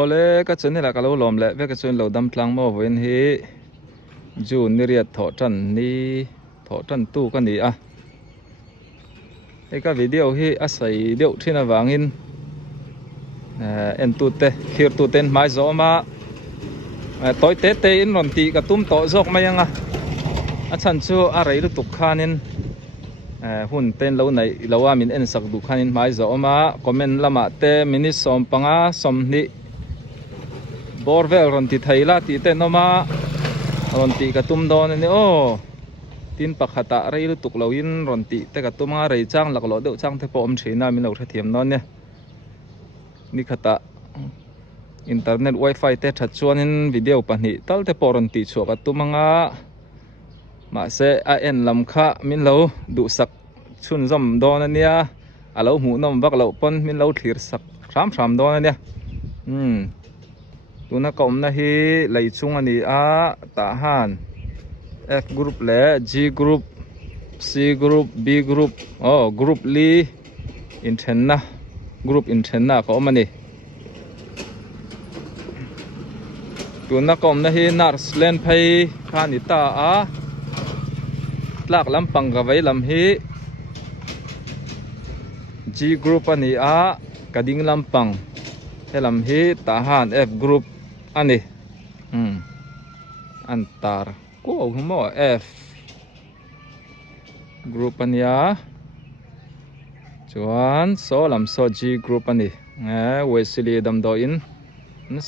ole ka chun ni la ka lo lom le ve ka chun lo dam tlang mo wen hi jun ni riat tho tan ni tho tan tu ka ni a cái video hi a sai deuh thina wangin en tu te khir tu ten mai zo ma toy te te in ron ti ka tum to jok mai anga a chan chu a rei lu tuk khanin hun ten lo nei lowa min en sak du khanin mai zo ma comment lama te mini som panga som ni borvel ron ti thaila ti te no ma ron ti ka tum don ni o tin pakhata rei lu tuk loin ron ti te ka tum nga rei chang lak lo deuh chang te po om thina min lo tha thiam non ne ni khata internet wifi te that chuanin video pahnih tal te po ron ti chuak atumanga ma se a en lam kha min lo du sak chun zom don ania alo mu nom vak lo pon min lo thlir sak ram don ania tuna kom na hi leichung ani a ta han F group le G group C group B group group li intena group intena ko mani tuna kom na hi nars len phai khanita a tlak lampang ga vai lam hi G group ani a kading lampang helam hi tahan F group ani antar ko mo F group ania chuan so lam so G group ani wesili dam do in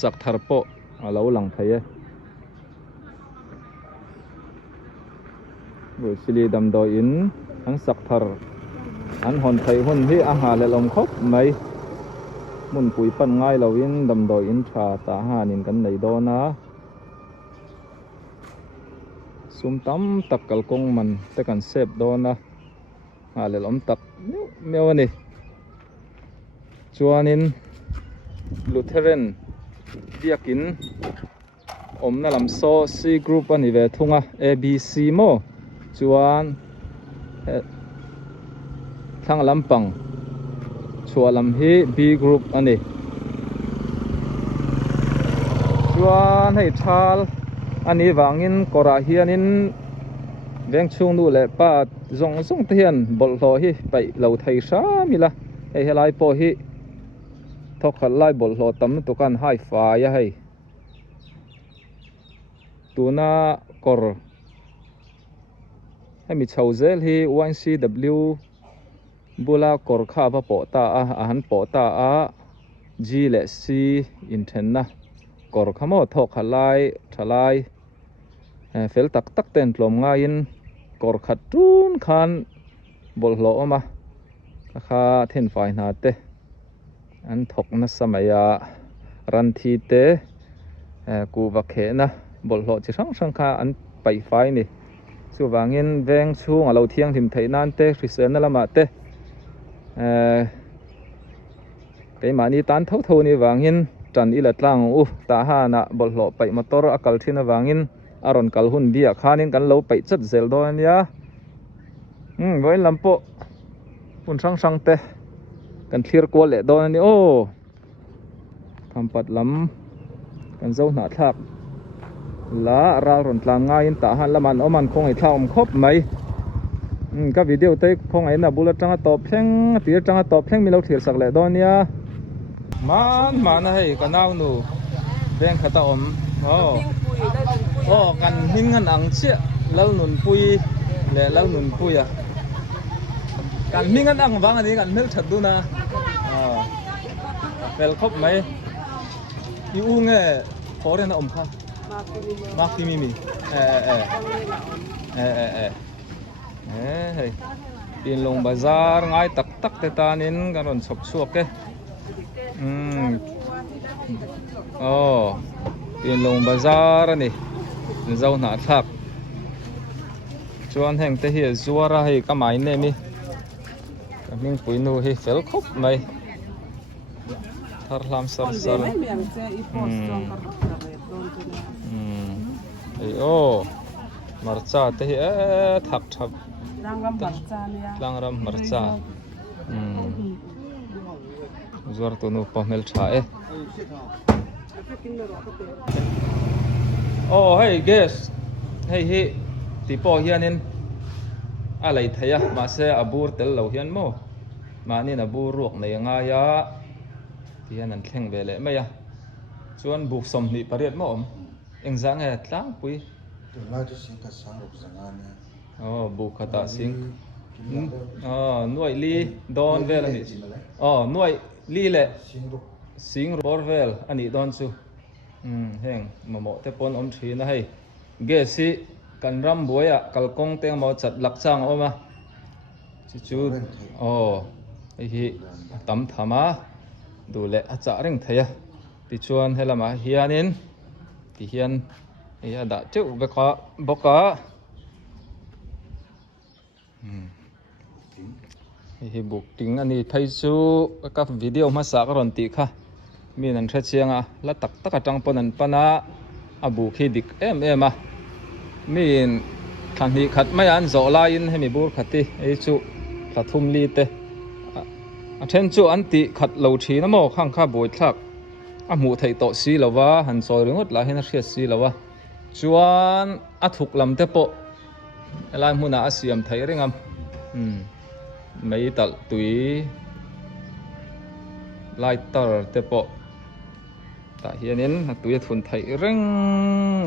sak thar po alo lang thai wesili dam do in an sak thar an hon thai hun hi a ha le lom khop mai mun pui pan ngai lovin dam do in tha ta hanin kan nei do na sum tam tak kal kong man te kan sep do na ha le lom tak meu ani chuanin Lutheran biakin omna lam so C group ani ve thunga A B C mo chuan thang lampang chualam hi B group ani chuan hei thal ani wangin kora hianin veng chung nu le pa zong te hian bol hlo hi pai lo thei sha mila hei helai po hi thokhal lai bol hlo tam tu kan hai fa ya hei tuna kor hemi chhozel hi 1CW bula kor kha pa po ta a han po ta a G le C intena kor khamo thokhalai thalai fel tak tak ten tlom nga in kor khat tun khan bol hlo ma kha then fai na te an thok na samaya ran thi te ku va khe na bol hlo chi sang kha an pai fai ni chu wangin veng chung alo thiang thim thei nan te christian na lama te cái mani tan thâu thâu ni wangin tran ila tlang ta ha na bol hlo pai motor akal thina wangin aron kal hun bia khanin kan lo pai chat zel do ania voi lampo hun sang te kan thlir ko le do ani thampat lam kan zo na thak la ra ron tlang nga in ta han laman oman khong ai thaum khop mai ka video te khong ai na bullet tanga top thleng tir tanga top thleng mi lo thlir sak le do ania man hei kanau nu veng khata om kan hing an ang chia lau nun pui le lau nun pui à kan hing an ang wang ani kan mel that du na vel khop mai i u nge foreign om kha makimimi hei tin long bazar ngai tak te tanin kan ron chop chuak ke tin long bazar ani zau na thak chuan heng te hi zuara hei kamai ne mi kaming puinu hi fel khop mai thar hlam sar marcha te hi thak thap langram marcha zuar tu nu pamel tha โอ้เฮ้ยเกสเฮ้ยตีโป้เฮียนินอะไรเทียมาเสียอบูร์เตลเราเฮียนโมมานี่นะบูรวกในงายะที่นั่นแข่งเวลไม่ยะชวนบุกสมนิปริยดโมเอ็งจังเอ็ดล้างปุยถึงเราจะสิงกับสังกับสังงานเนี่ยอ๋อบุกขตาสิงอ๋อหน่วยลีดอนเวลนี่อ๋อหน่วยลีเละสิงโรเวลอันนี้ดอนซูเฮงมาโมเตปนอมทีนะให้เกสิกันรำบัวอะกัลกงเตียงมาจัดหลักช่างออกมาจู่ๆอ๋อไอ้ที่ตั้มธรรมะดูแลอาจารย์เร่งเทียติชวนให้ละมาเฮียนินที่เฮียนไอ้ยาดาจู่เบกะบกะไอ้ที่บุกติงอันนี้ไทยซูกับวิดีโอมาสักรอนติค่ะมีนันเชียงอ่ะแล้วตักจังปนันปนะอาบุคีดิกเอ็มอ่ะมีทันทีขัดไม่อันโซลายินให้มีบูขัดที่ไอ้ชูขัดทุ่มลีเตเช่นชูอันติขัดเหลาชีน้ำโมข้างข้าบวยทักอาหมูไทยโตสีแล้ววะหันซอยเรื่องวัดลายให้นักเรียนสีแล้ววะชวนอาถูกลำเตปะลายมูนาอาเซียมไทยเรื่องไม่ตัดตุยลายตร์เตปะแต่เฮียนินตัวทุนไทยเร่ง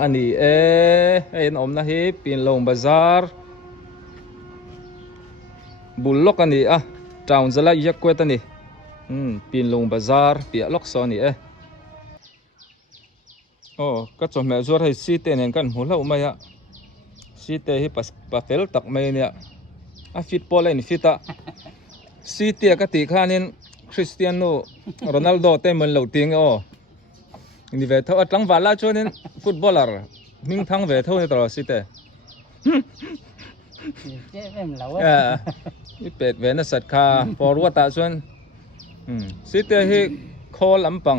อันนี้เอ็นอมนะฮิปีนลงบาซาร์บุลล็อกอันนี้จาวน์จะไล่ยักษ์กวดอันนี้ปีนลงบาซาร์เปียล็อกซอนี่โอ้ก็จอมแม่จวดให้ซีเตเนี่ยกันหัวเราไม่ซีเตให้ปัสเฟลตักไม่เนี่ยฟิตบอลเลยนี่ฟิตซีเตก็ตีข้านินคริสเตียโนโรนัลโดเต็มเหมือนเหล่าติงนี่เวทเอาตั้งวาลาชวนนี่ฟุตบอลลาร์มิ่งทั้งเวทเอาเนี่ยตลอดสิเต้นี่เป็ดเวนัสสัตคาพอรู้ว่าตาชวนสิเต้ให้คอลำปัง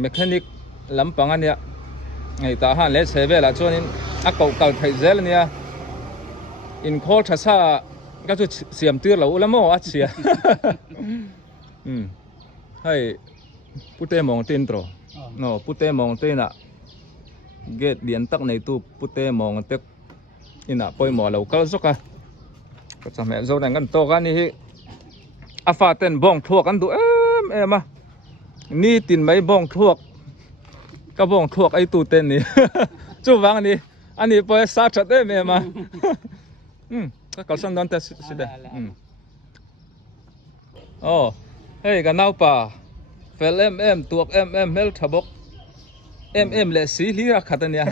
เมคานิกลำปังอันเนี้ยไอ้ตาหันเล็ดเซเวลาชวนนี่เก่าไทยเซลเนี่ยอินคอลทัศน์ก็จะเสียมตื้อเราแล้วมั้งเสียให้พุทธมองตีนตรอพุทธมองตีน่ะเกตเดียนตักในตู้พุทธมองตักอิน่ะปอยหมอเราก็สุกก็จะแม่โซนังกันโตกันนี่อาฟาเต้นบ้องทั่วกันดูมานี่ตินไม่บ้องทั่วก็บ้องทั่วไอตู้เต้นนี่จู่วังนี่อันนี้ปอยซาชัดได้ไหมมาก็เขาสั่งดอนแต่สิเดโอ้เฮ้ยกันเอาป่าเฟลตัวเมลทับกเลสีลีรักขัดเนี่ย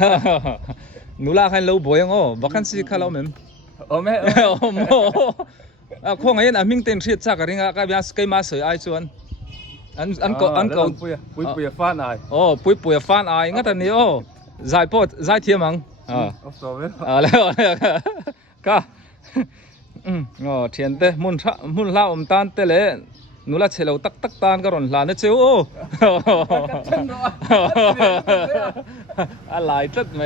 นูลาให้เราบ่อยง้อบักันสิข้าเราเหม็นโอ้แม่โอ้โมคงไงนะมิ่งเต้นชีดสักอะไรเงี้ยก็ยังสกายมาสวยไอชวนอันก็ปุยฟ้านไอโอ้ปุยฟ้านไองั้นตอนนี้โอ้ใจพอใจเทียมังแล้วก็อ๋อเทียนเต้มุนลาอมตานเตเลนูละเชลตักตานก็รอนลาเนเชโออะไรตัดไหม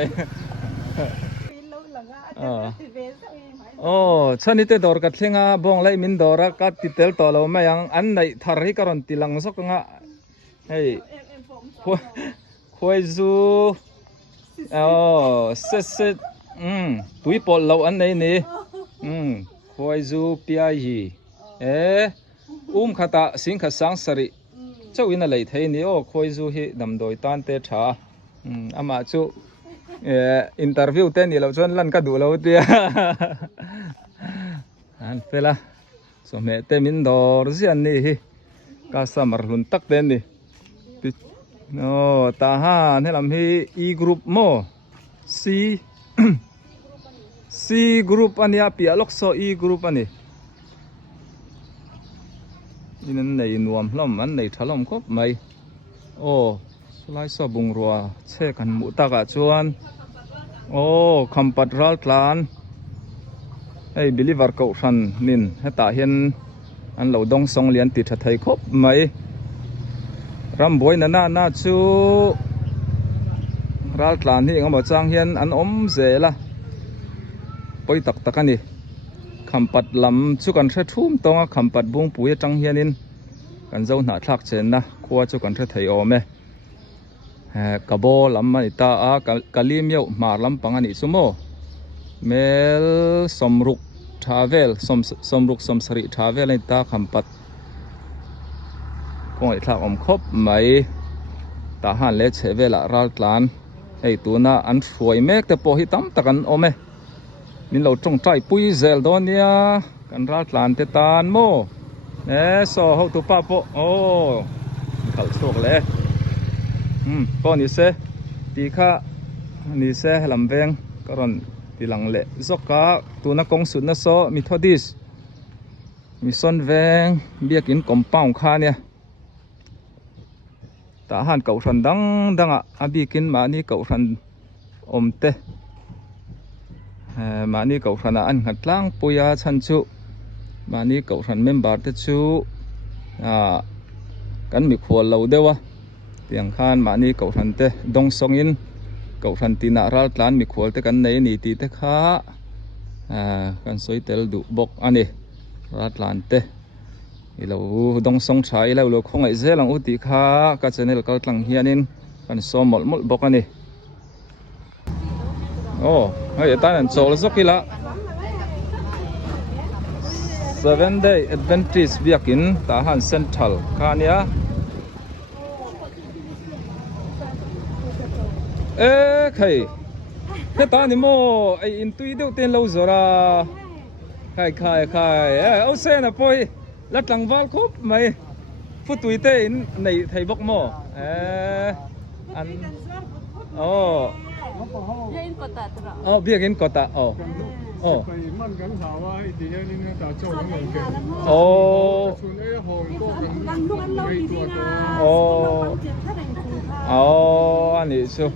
โอ้ฉันนี่เตดอร์กัดเชงาบงไลมินดอร์กัดติเตลต่อเราไม่ยังอันไหนทาริกรอนติลังสกงะเฮ้ยคุยซูอ๋อเสร็จตุยปอลเราอันไหนนี่คุยซูพิอายีขตาสิงขสังสริเจ้าอินาเลยเทนี่โอ้คุยซูฮีดำโดยตันเตชาอามาจูอินเตอร์วิวเต้นนี่เราชวนลั่นก็ดูเราเดียอันเปล่าสมัยเตมินดอร์สิอันนี้ก็สมัครลุนตักเต้นนี่โอ้ตาฮาเนี่ยลำฮีอีกรุ๊ปโมซีกรุ๊ปอันนี้ปีล็อกโซอีกรุ๊ปอันนี้อินในนวมล้อมอันในถล่มครบไหมโอ้สไลด์สบุงรัวเช่กันมุตากะชวนโอ้คำปัดรัลลานไอ้บิลิวาร์เก่าชันนินให้ตาเห็นอันเหล่าดงสองเหรียญติดไทยครบไหมรำบวยน่าชูรัลลานนี่ก็บอกจางเห็นอันอมเจละไปตักกันนี่คำปัดลำชุกันเชื่อทุ่มตรงคำปัดบุ้งปุยจังเฮียนินกันเจ้าหน้าทักเชนนะคัวชุกันเชื่อไทยออม kabo lam ani ta a kalim yo mar lam pang ani sumo mel somruk travel somruk somsari travel ani ta khampat kong ai thak om khop mai ta han le chevela ral tlan ei tuna an hruai mek te po hi tam takan ome min lo tong trai pui zel don nia kan ral tlan te tan mo so ho tu pa po khal sok le po ni se ti kha ni se lam veng karon ti lang le zoka tuna kong sun na so methodis mi son veng biakin compound kha nia ta han cậu ran danga abikin mani cậu ran omte mani cậu ran an ngatlang puya chan chu mani cậu ran member te chu kan mi khwal lo dewa tiang khan mani cậu ran te dong songin cậu ran tina ral tlan mi khwal te kan nei ni ti te kha kan soitel du bok ani ral tlan te ilo dong song chai ilo lo khong ai zelang uti kha ka channel kal tlang hianin kan so mol bok ani hei tan an chol zokila 7-day Adventist biakin ta han central khania khai thế ta ni mo ai in tui deu ten lo zora khai au se na poi lát lăng val khúc mày phút tuổi tê này thầy bốc mò ăn biết cái cọt tạ anh ấy sao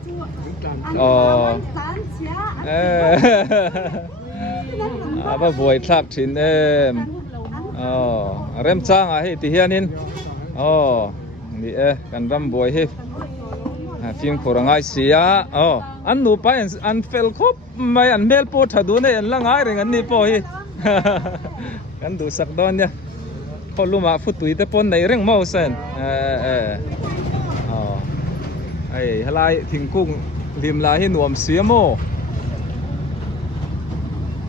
bà buổi thạc chín em rem chang a hi ti hianin ni kan ram boy hi phim khorangai sia an nu pa an fel khop mai an mel po thadu ne an langai reng an ni po hi kan du sak don nya kholuma futui te pon nei reng mau sen ai halai thingkung lim la hi nuam sia mo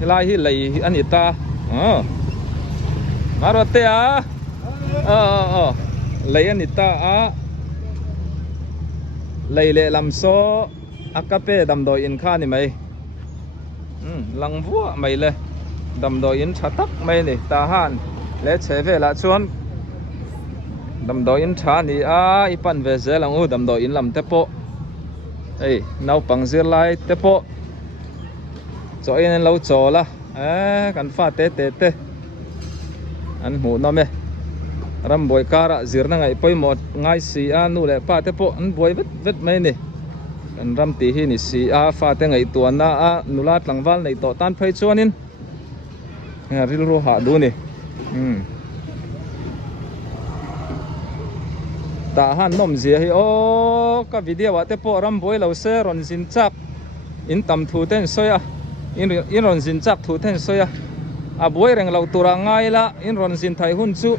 halai hi lei an ita Marote lấy anh ta lấy lệ làm số akape đầm đồi in kha ni mày lăng vua mày le đầm đồi in chặt tắc mày này ta han lệ chế về lại chuan đầm đồi in chả ni ipan về dễ lăng đầm đồi in làm tepo ấy nấu bằng dưa lai tepo cho anh lâu cho la cần pha tê an mu na me ram boy kara zirna ngai poi mot ngai si a nu le pa te po an boy vet mai ni an ram ti hi ni si a fa te ngai tu na a nulat langwal nei to tan phai chuanin ril ro ha du ni ta han nom zia hi ka video wa te po ram boy lo se ron sin chak in tam thu ten soya in ron sin chak thu ten soya buổi rèn lâu tura ngay la in ron sin thai hun chu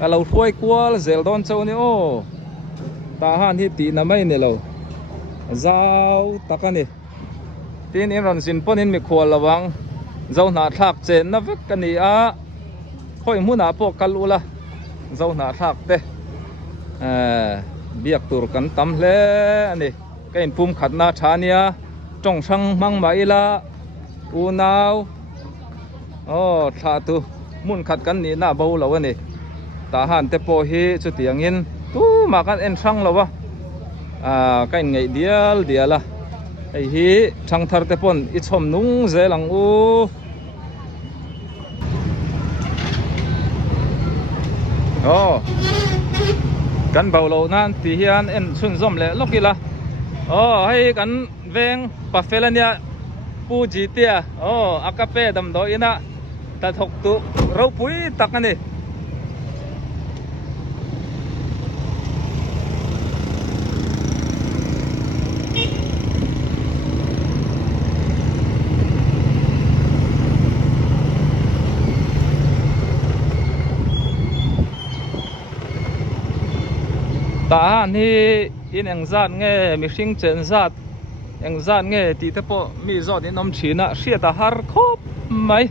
lâu phơi qual zel don châu ni ta han hi ti na mai ne lo zau takani tin in ron sin pon in mi khwal lawang zau na thak chen na vek kani khoi mu na po kalula zau na thak te biak tur kan tam hle ani kain pum khat na thania tong sang mang mai la u nau thà tu mun khát kan ni na bau lo ani ta han te po hi chu tiang in tu ma kan en sang lo wa kain ngai dial la ai hi thang thar te pon I chom nung ze lang kan bau lo nan ti hian en chun zom le lokila hay kan veng pafelania pu ji tia akape dam do ina ta thok tu rau pui takani ta han hi in eng zat nge mi hring chen zat eng zat nge ti te po mi zo din om thina hriat a har khop mai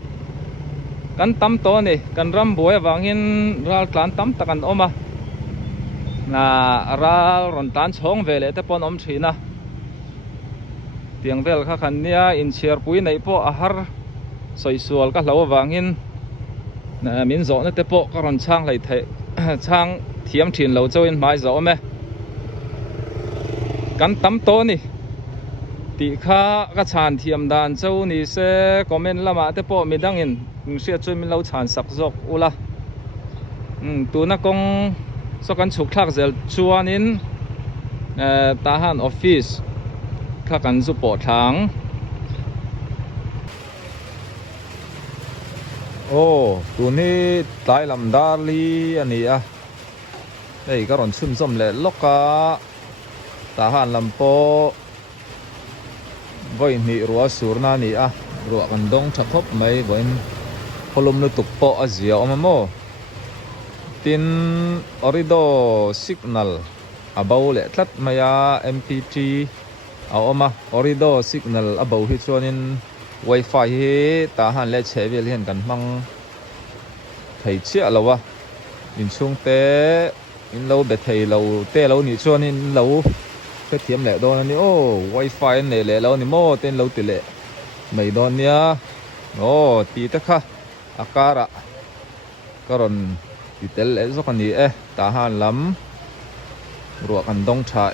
kan tam to ni kan ram buai wangin ral tlan tam takan oma na ral ron tlan chhong vele te pon om thina tiang vel kha khan nia in chiar pui nei po a har soisual ka hlo wangin na min zo na te po ka ron chang lai the chang thiam thin lo chawin mai zo me kan tam to ni ti kha ka chan thiam dan chaw ni se comment lama te po midangin sia chun min lo chan sak zok ula tu na kong so kan chuk thak zel chuanin ta han office kha kan zu po thang tu ni tai lam dar li ani a ei ka ron chum som le loka ta han lam po voi ni ruwa surna ni a ruwa kan dong thakop mai voin holum nu tuk po a zia omamo tin orido signal abau le tlat maya mpt a oma orido signal abau hi chuanin wifi hi ta han le chevel hian kan mang thei chia lowa in chung te in lo be thei lo te lo ni chuanin lo te thiam le don ani wifi ne le lo ni mo ten lo ti le mai don nia ti ta kha akara karon ti tel le zo kan ni ta han lam ruwa kan dong tha